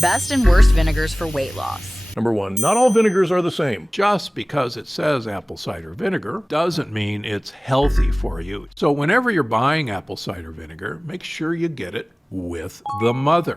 Best and worst vinegars for weight loss. Number one, not all vinegars are the same. Just because it says apple cider vinegar doesn't mean it's healthy for you. So whenever you're buying apple cider vinegar, make sure you get it with the mother.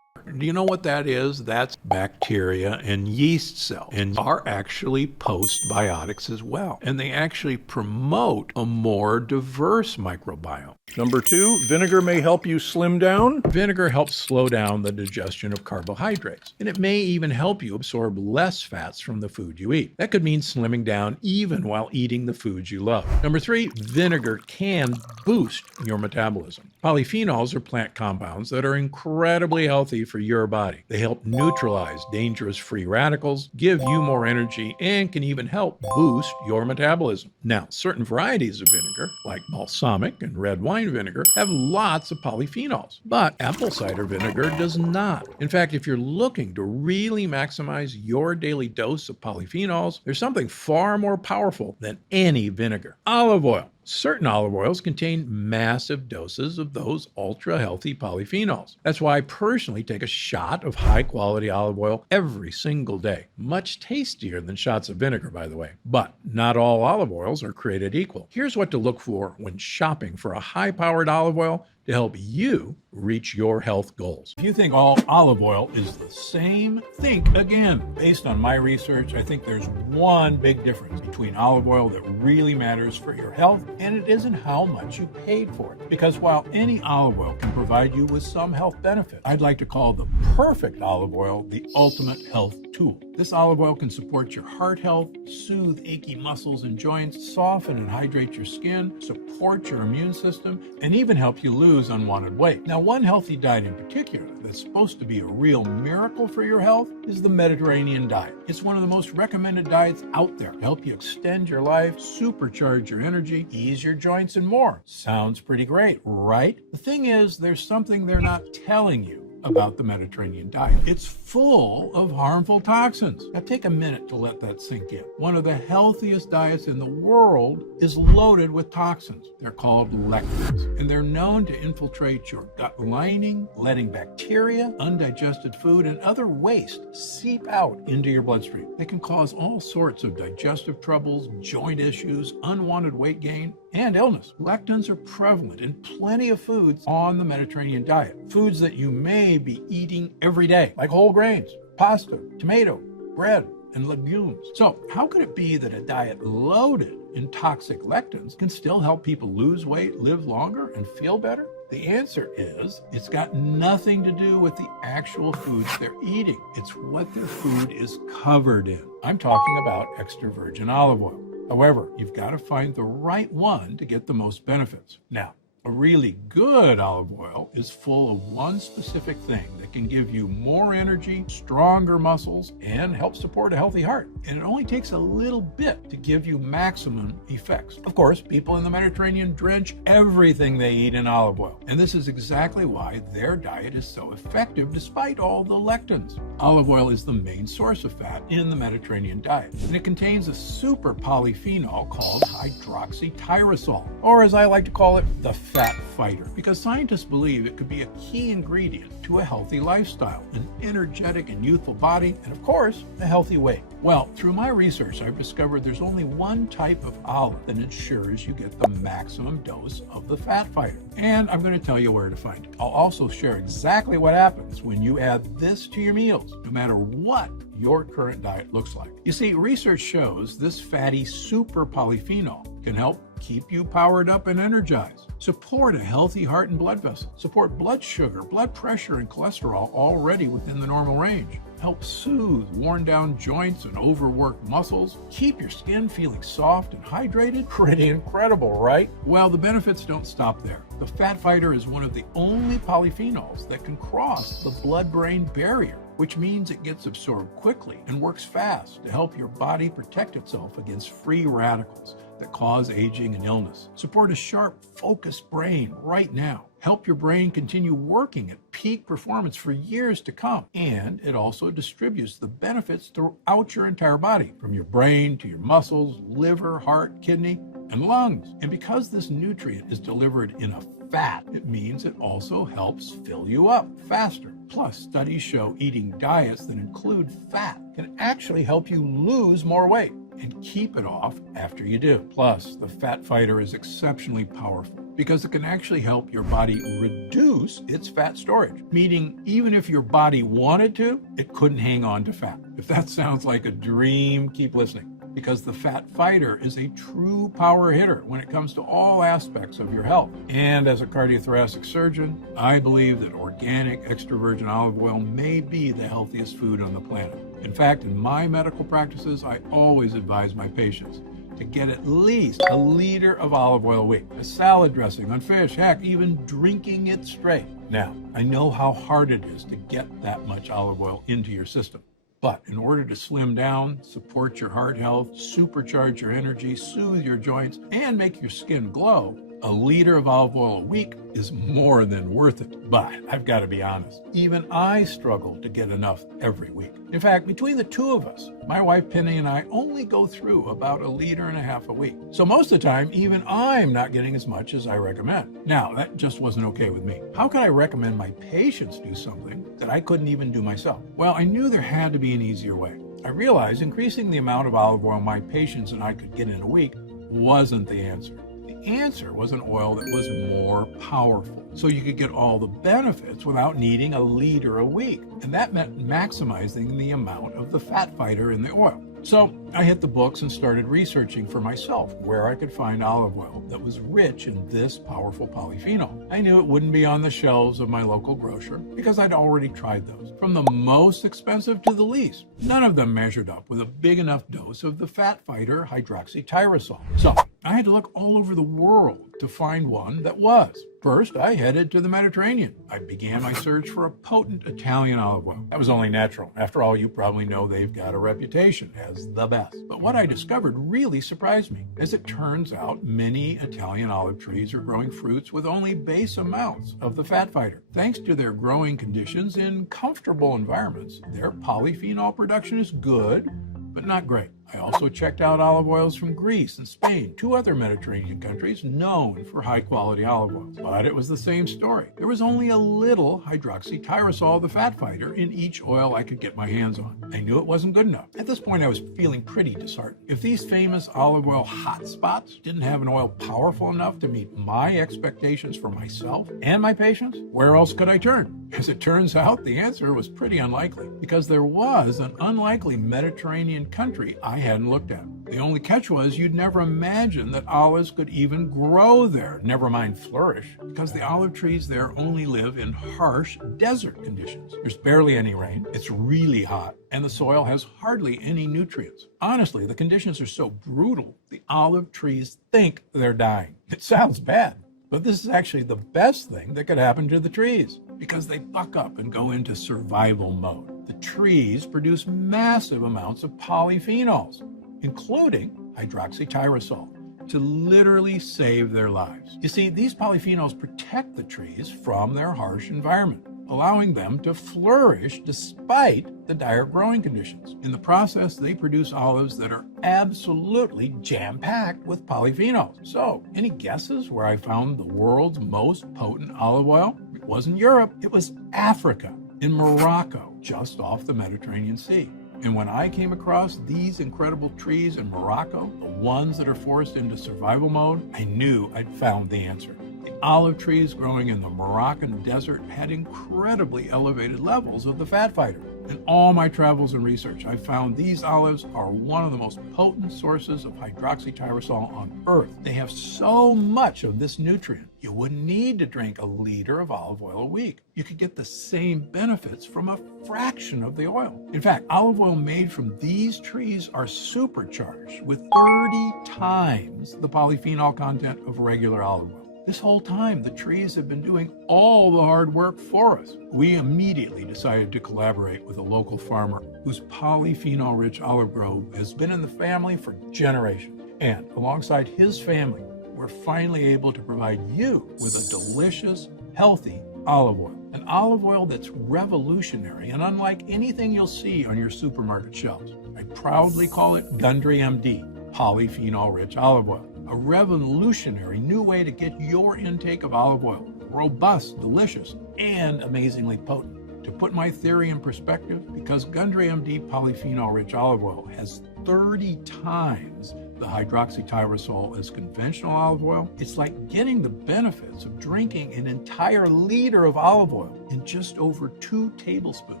Do you know what that is? That's bacteria and yeast cells, and are actually postbiotics as well. And they actually promote a more diverse microbiome. Number two, vinegar may help you slim down. Vinegar helps slow down the digestion of carbohydrates, and it may even help you absorb less fats from the food you eat. That could mean slimming down even while eating the foods you love. Number three, vinegar can boost your metabolism. Polyphenols are plant compounds that are incredibly healthy for your body. They help neutralize dangerous free radicals, give you more energy, and can even help boost your metabolism. Now, certain varieties of vinegar, like balsamic and red wine vinegar, have lots of polyphenols, but apple cider vinegar does not. In fact, if you're looking to really maximize your daily dose of polyphenols, there's something far more powerful than any vinegar: olive oil. Certain olive oils contain massive doses of those ultra-healthy polyphenols. That's why I personally take a shot of high-quality olive oil every single day. Much tastier than shots of vinegar, by the way. But not all olive oils are created equal. Here's what to look for when shopping for a high-powered olive oil to help you reach your health goals. If you think all olive oil is the same, think again. Based on my research, I think there's one big difference between olive oil that really matters for your health, and it isn't how much you paid for it. Because while any olive oil can provide you with some health benefit, I'd like to call the perfect olive oil the ultimate health tool. This olive oil can support your heart health, soothe achy muscles and joints, soften and hydrate your skin, support your immune system, and even help you lose unwanted weight. Now, one healthy diet in particular that's supposed to be a real miracle for your health is the Mediterranean diet. It's one of the most recommended diets out there to help you extend your life, supercharge your energy, ease your joints, and more. Sounds pretty great, right? The thing is, there's something they're not telling you about the Mediterranean diet. It's full of harmful toxins. Now take a minute to let that sink in. One of the healthiest diets in the world is loaded with toxins. They're called lectins, and they're known to infiltrate your gut lining, letting bacteria, undigested food, and other waste seep out into your bloodstream. They can cause all sorts of digestive troubles, joint issues, unwanted weight gain, and illness. Lectins are prevalent in plenty of foods on the Mediterranean diet. Foods that you may be eating every day, like whole grains, pasta, tomato, bread, and legumes. So how could it be that a diet loaded in toxic lectins can still help people lose weight, live longer, and feel better? The answer is, it's got nothing to do with the actual foods they're eating. It's what their food is covered in. I'm talking about extra virgin olive oil. However, you've got to find the right one to get the most benefits. Now, a really good olive oil is full of one specific thing that can give you more energy, stronger muscles, and help support a healthy heart. And it only takes a little bit to give you maximum effects. Of course, people in the Mediterranean drench everything they eat in olive oil. And this is exactly why their diet is so effective despite all the lectins. Olive oil is the main source of fat in the Mediterranean diet. And it contains a super polyphenol called hydroxytyrosol, or as I like to call it, the fat fighter, because scientists believe it could be a key ingredient to a healthy lifestyle, an energetic and youthful body, and of course, a healthy weight. Well, through my research, I've discovered there's only one type of olive that ensures you get the maximum dose of the fat fighter. And I'm going to tell you where to find it. I'll also share exactly what happens when you add this to your meals, no matter what your current diet looks like. You see, research shows this fatty super polyphenol can help keep you powered up and energized, support a healthy heart and blood vessel, support blood sugar, blood pressure, and cholesterol already within the normal range, help soothe worn down joints and overworked muscles, keep your skin feeling soft and hydrated. Pretty incredible, right? Well, the benefits don't stop there. The fat fighter is one of the only polyphenols that can cross the blood-brain barrier, which means it gets absorbed quickly and works fast to help your body protect itself against free radicals that cause aging and illness. Support a sharp, focused brain right now. Help your brain continue working at peak performance for years to come. And it also distributes the benefits throughout your entire body, from your brain to your muscles, liver, heart, kidney, and lungs. And because this nutrient is delivered in a fat. It means it also helps fill you up faster. Plus, studies show eating diets that include fat can actually help you lose more weight and keep it off after you do. Plus, the fat fighter is exceptionally powerful because it can actually help your body reduce its fat storage, meaning even if your body wanted to, it couldn't hang on to fat. If that sounds like a dream, keep listening, because the fat fighter is a true power hitter when it comes to all aspects of your health. And as a cardiothoracic surgeon, I believe that organic extra virgin olive oil may be the healthiest food on the planet. In fact, in my medical practices, I always advise my patients to get at least a liter of olive oil a week, a salad dressing on fish, heck, even drinking it straight. Now, I know how hard it is to get that much olive oil into your system. But in order to slim down, support your heart health, supercharge your energy, soothe your joints, and make your skin glow, a liter of olive oil a week is more than worth it. But I've got to be honest, even I struggle to get enough every week. In fact, between the two of us, my wife Penny and I only go through about 1.5 liters a week. So most of the time, even I'm not getting as much as I recommend. Now, that just wasn't okay with me. How could I recommend my patients do something that I couldn't even do myself? Well, I knew there had to be an easier way. I realized increasing the amount of olive oil my patients and I could get in a week wasn't the answer. The answer was an oil that was more powerful, so you could get all the benefits without needing 1 liter a week. And that meant maximizing the amount of the fat fighter in the oil. So I hit the books and started researching for myself where I could find olive oil that was rich in this powerful polyphenol. I knew it wouldn't be on the shelves of my local grocer because I'd already tried those, from the most expensive to the least. None of them measured up with a big enough dose of the fat fighter hydroxytyrosol. So I had to look all over the world to find one that was. First, I headed to the Mediterranean. I began my search for a potent Italian olive oil. That was only natural. After all, you probably know they've got a reputation as the best. But what I discovered really surprised me. As it turns out, many Italian olive trees are growing fruits with only base amounts of the fat fighter. Thanks to their growing conditions in comfortable environments, their polyphenol production is good, but not great. I also checked out olive oils from Greece and Spain, 2 other Mediterranean countries known for high-quality olive oils. But it was the same story. There was only a little hydroxytyrosol, the fat fighter, in each oil I could get my hands on. I knew it wasn't good enough. At this point, I was feeling pretty disheartened. If these famous olive oil hotspots didn't have an oil powerful enough to meet my expectations for myself and my patients, where else could I turn? As it turns out, the answer was pretty unlikely, because there was an unlikely Mediterranean country I hadn't looked at. The only catch was you'd never imagine that olives could even grow there, never mind flourish, because the olive trees there only live in harsh desert conditions. There's barely any rain, it's really hot, and the soil has hardly any nutrients. Honestly, the conditions are so brutal, the olive trees think they're dying. It sounds bad, but this is actually the best thing that could happen to the trees, because they buck up and go into survival mode. The trees produce massive amounts of polyphenols, including hydroxytyrosol, to literally save their lives. You see, these polyphenols protect the trees from their harsh environment, allowing them to flourish despite the dire growing conditions. In the process, they produce olives that are absolutely jam-packed with polyphenols. So, any guesses where I found the world's most potent olive oil? It wasn't Europe, it was Africa, in Morocco, just off the Mediterranean Sea. And when I came across these incredible trees in Morocco, the ones that are forced into survival mode, I knew I'd found the answer. The olive trees growing in the Moroccan desert had incredibly elevated levels of the fat fighter. In all my travels and research, I found these olives are one of the most potent sources of hydroxytyrosol on Earth. They have so much of this nutrient, you wouldn't need to drink 1 liter of olive oil a week. You could get the same benefits from a fraction of the oil. In fact, olive oil made from these trees are supercharged with 30 times the polyphenol content of regular olive oil. This whole time, the trees have been doing all the hard work for us. We immediately decided to collaborate with a local farmer whose polyphenol-rich olive grove has been in the family for generations. And alongside his family, we're finally able to provide you with a delicious, healthy olive oil. An olive oil that's revolutionary and unlike anything you'll see on your supermarket shelves. I proudly call it Gundry MD, polyphenol-rich olive oil. a revolutionary new way to get your intake of olive oil. Robust, delicious, and amazingly potent. To put my theory in perspective, because Gundry MD polyphenol-rich olive oil has 30 times the hydroxytyrosol as conventional olive oil, it's like getting the benefits of drinking an entire liter of olive oil in just over 2 tablespoons.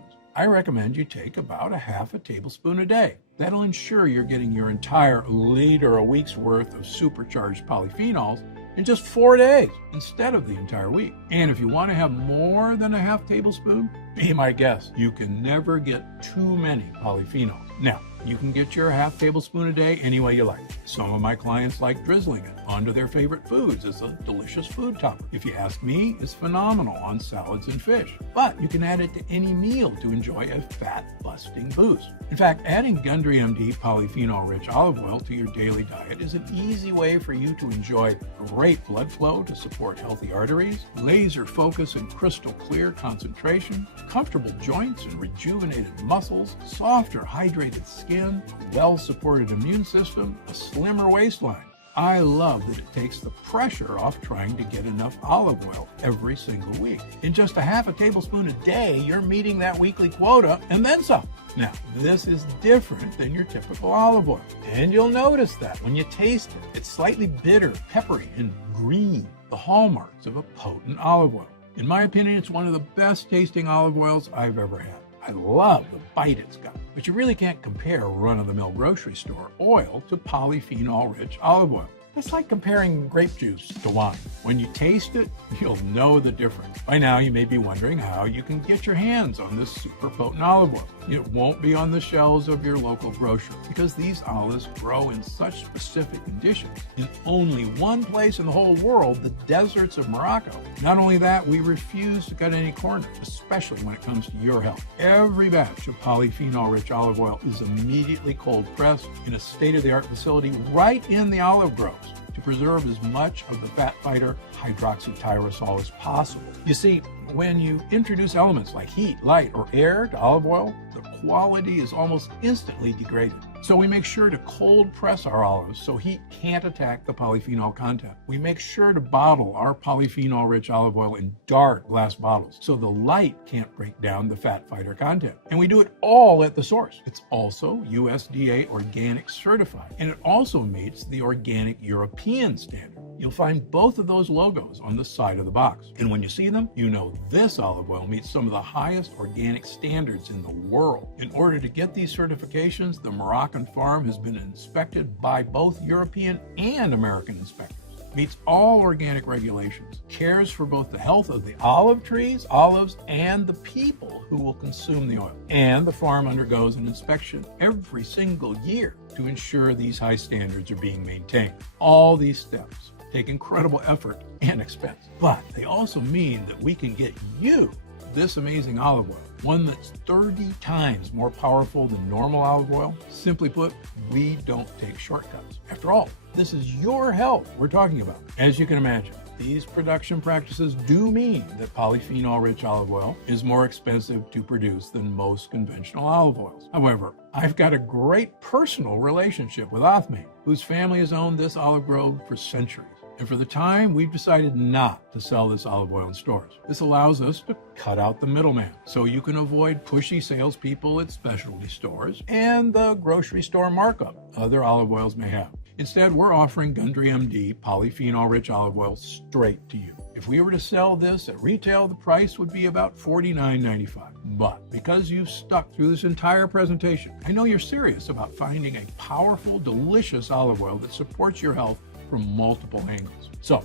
I recommend you take about a half a tablespoon a day. That'll ensure you're getting your entire liter a week's worth of supercharged polyphenols in just 4 days instead of the entire week. And if you want to have more than a half tablespoon, be my guest. You can never get too many polyphenols. Now, you can get your half tablespoon a day any way you like. Some of my clients like drizzling it onto their favorite foods as a delicious food topper. If you ask me, it's phenomenal on salads and fish. But you can add it to any meal to enjoy a fat-busting boost. In fact, adding Gundry MD polyphenol-rich olive oil to your daily diet is an easy way for you to enjoy great blood flow to support healthy arteries, laser focus and crystal clear concentration, comfortable joints and rejuvenated muscles, softer, hydrated skin, a well-supported immune system, a slimmer waistline. I love that it takes the pressure off trying to get enough olive oil every single week. In just a half a tablespoon a day, you're meeting that weekly quota and then some. Now, this is different than your typical olive oil. And you'll notice that when you taste it, it's slightly bitter, peppery, and green, the hallmarks of a potent olive oil. In my opinion, it's one of the best tasting olive oils I've ever had. I love the bite it's got, but you really can't compare run-of-the-mill grocery store oil to polyphenol-rich olive oil. It's like comparing grape juice to wine. When you taste it, you'll know the difference. By now, you may be wondering how you can get your hands on this super potent olive oil. It won't be on the shelves of your local grocer because these olives grow in such specific conditions in only one place in the whole world, the deserts of Morocco. Not only that, we refuse to cut any corners, especially when it comes to your health. Every batch of polyphenol-rich olive oil is immediately cold pressed in a state-of-the-art facility right in the olive groves to preserve as much of the fat fighter hydroxytyrosol as possible. You see, when you introduce elements like heat, light, or air to olive oil, the quality is almost instantly degraded. So we make sure to cold press our olives so heat can't attack the polyphenol content. We make sure to bottle our polyphenol-rich olive oil in dark glass bottles so the light can't break down the fat fighter content. And we do it all at the source. It's also USDA organic certified, and it also meets the organic European standard. You'll find both of those logos on the side of the box. And when you see them, you know this olive oil meets some of the highest organic standards in the world. In order to get these certifications, the Moroccan farm has been inspected by both European and American inspectors. Meets all organic regulations, cares for both the health of the olive trees, olives, and the people who will consume the oil. And the farm undergoes an inspection every single year to ensure these high standards are being maintained. All these steps take incredible effort and expense, but they also mean that we can get you this amazing olive oil, one that's 30 times more powerful than normal olive oil. Simply put, we don't take shortcuts. After all, this is your health we're talking about. As you can imagine, these production practices do mean that polyphenol-rich olive oil is more expensive to produce than most conventional olive oils. However, I've got a great personal relationship with Othmane, whose family has owned this olive grove for centuries. And for the time, we've decided not to sell this olive oil in stores. This allows us to cut out the middleman, so you can avoid pushy salespeople at specialty stores and the grocery store markup other olive oils may have. Instead, we're offering Gundry MD polyphenol-rich olive oil straight to you. If we were to sell this at retail, the price would be about $49.95. But because you've stuck through this entire presentation, I know you're serious about finding a powerful, delicious olive oil that supports your health from multiple angles. So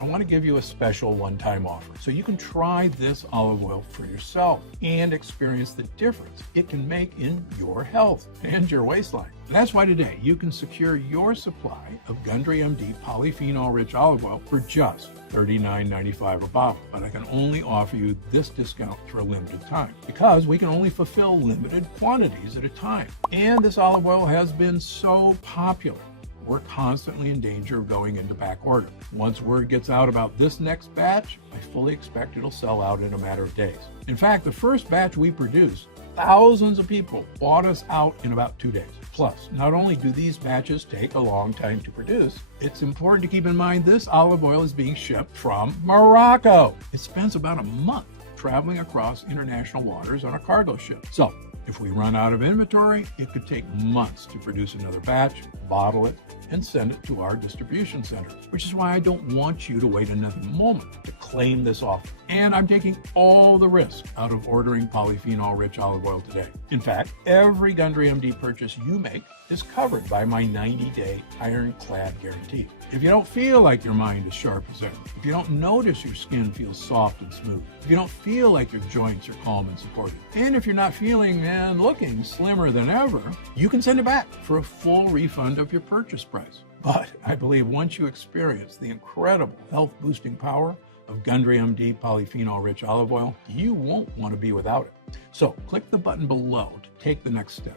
I want to give you a special one-time offer so you can try this olive oil for yourself and experience the difference it can make in your health and your waistline. And that's why today you can secure your supply of Gundry MD polyphenol-rich olive oil for just $39.95 a bottle. But I can only offer you this discount for a limited time because we can only fulfill limited quantities at a time. And this olive oil has been so popular, we're constantly in danger of going into back order. Once word gets out about this next batch, I fully expect it'll sell out in a matter of days. In fact, the first batch we produced Thousands of people bought us out in about 2 days. Plus, not only do these batches take a long time to produce, it's important to keep in mind this olive oil is being shipped from Morocco. It spends about a month traveling across international waters on a cargo ship. So, if we run out of inventory, it could take months to produce another batch, bottle it, and send it to our distribution centers, which is why I don't want you to wait another moment to claim this offer. And I'm taking all the risk out of ordering polyphenol-rich olive oil today. In fact, every Gundry MD purchase you make is covered by my 90-day ironclad guarantee. If you don't feel like your mind is sharp as ever, if you don't notice your skin feels soft and smooth, if you don't feel like your joints are calm and supported, and if you're not feeling and looking slimmer than ever, you can send it back for a full refund of your purchase price. But I believe once you experience the incredible health-boosting power of Gundry MD polyphenol-rich olive oil, you won't want to be without it. So click the button below to take the next step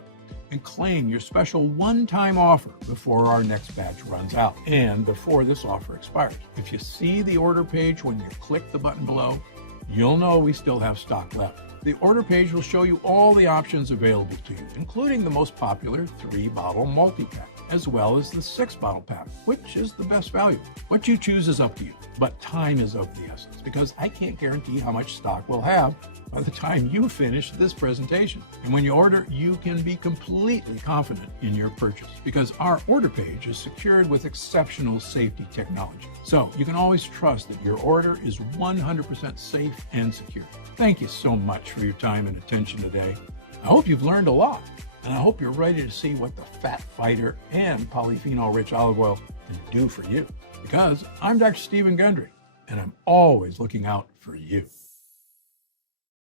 and claim your special one-time offer before our next batch runs out and before this offer expires. If you see the order page when you click the button below, you'll know we still have stock left. The order page will show you all the options available to you, including the most popular 3-bottle multi-pack, as well as the 6-bottle pack, which is the best value. What you choose is up to you, but time is of the essence because I can't guarantee how much stock we'll have by the time you finish this presentation. And when you order, you can be completely confident in your purchase because our order page is secured with exceptional safety technology. So you can always trust that your order is 100% safe and secure. Thank you so much for your time and attention today. I hope you've learned a lot, and I hope you're ready to see what the Fat Fighter and polyphenol-rich olive oil can do for you. Because I'm Dr. Stephen Gundry, and I'm always looking out for you.